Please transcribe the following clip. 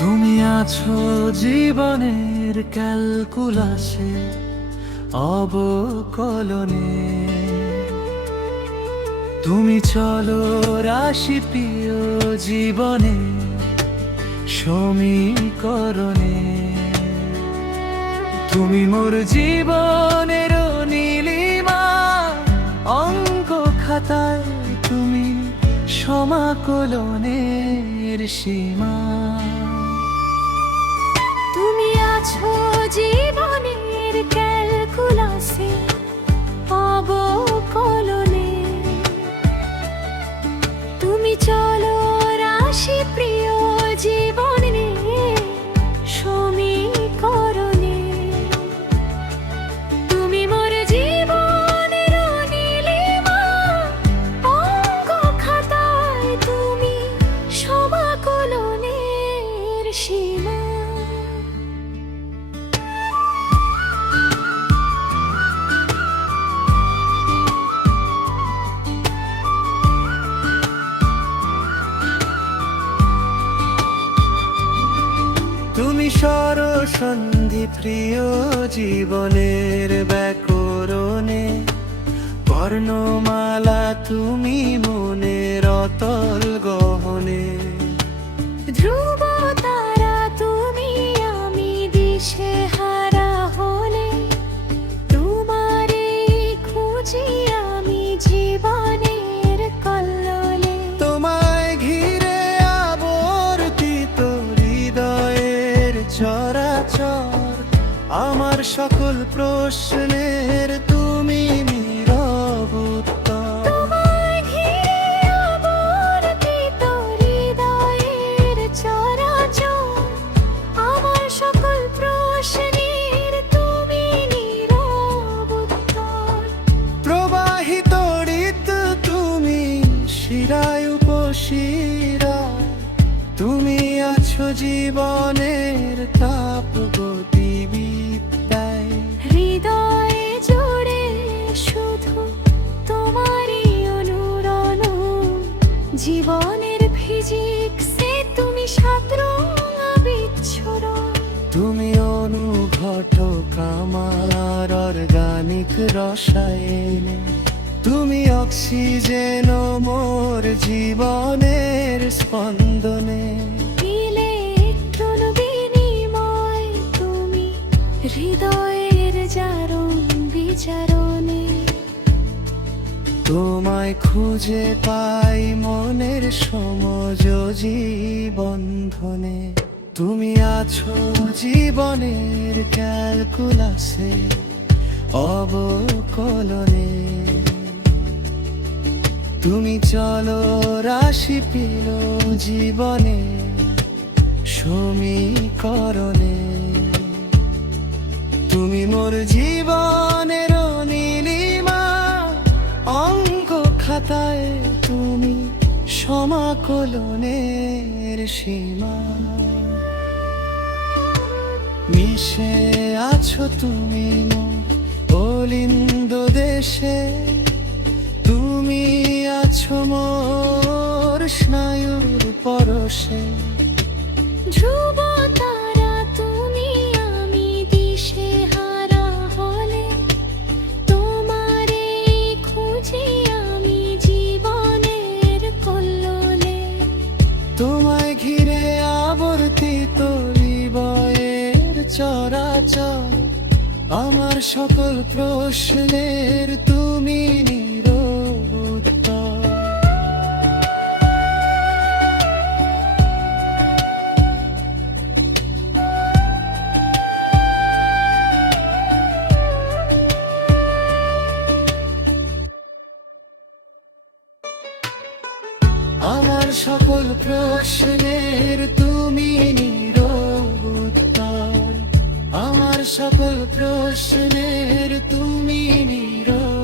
তুমি আছো জীবনের ক্যালকুলাসে, অবকলনে। তুমি চলো রাশি প্রিয় জীবনে, সমীকরণে। তুমি মোর জীবনের নীলিমা, অঙ্ক খাতায় তুমি সমাকলনের সীমা। তুমি আছো জীবনের ক্যালকুলাসে, অবকলনে। তুমি চলো রাশি প্রিয় জীবনে, সমীকরণে। তুমি মোর জীবনের নীলিমা, অঙ্ক খাতায় তুমি সমাকলনের সীমা। তুমি সরসন্ধি প্রিয় জীবনের ব্যাকরণে, বর্ণমালা তুমি মনের অতল গহনে। ধ্রুব তারা তুমি, আমি দিশে হারা হলে তোমারে খুঁজি আমি জীবনের কল্লোলে। তোমায় ঘিরে আবর্তিত হৃদয়ের চরাচর, আমার সকল প্রশ্নের তুমি নীরব উত্তর। তোমায় ঘিরে আবর্তিত হৃদয়ের চরাচর, আমার সকল প্রশ্নের তুমি নীরব উত্তর। প্রবাহিত ঋতু তুমি, শিরায় উপশিরায় তুমি আছো জীবনের তাপ গতিবিদ্যায়। হৃদয়ে জুড়ে শুধু তোমারই অনুরণ, জীবনের ফিজিক্সে তুমি সাতরঙা বিচ্ছুরণ। তুমি অনুঘটক আমার অর্গানিক রসায়নে, তুমি অক্সিজেন মোর জীবনের স্পন্দনে। ইলেকট্রন বিনিময় তুমি, হৃদয়ের জারণ বিচারণে। তোমায় খুঁজে পাই মনের সমযোজী বন্ধনে। তুমি আছো জীবনের ক্যালকুলাসে, অবকলনে। তুমি চলো রাশি প্রিয় জীবনে, সমীকরণে। তুমি মোর জীবনের নীলিমা, অঙ্ক খাতায় তুমি সমাকলনের সীমা। মিশে আছো তুমি মোর অলিন্দ দেশে, তুমি আছো মোর স্নায়ুর পরশে। ধ্রুব তারা তুমি, আমি দিশে হারা হলে তোমারে খুঁজি আমি জীবনের কল্লোলে। তোমায় ঘিরে আবর্তিত হৃদয়ের চরাচর, আমার সকল প্রশ্নের তুমি নীরব উত্তর। আমার সকল প্রশ্নের তুমি নীরব উত্তর। আমার সকল প্রশ্নের তুমি নীরব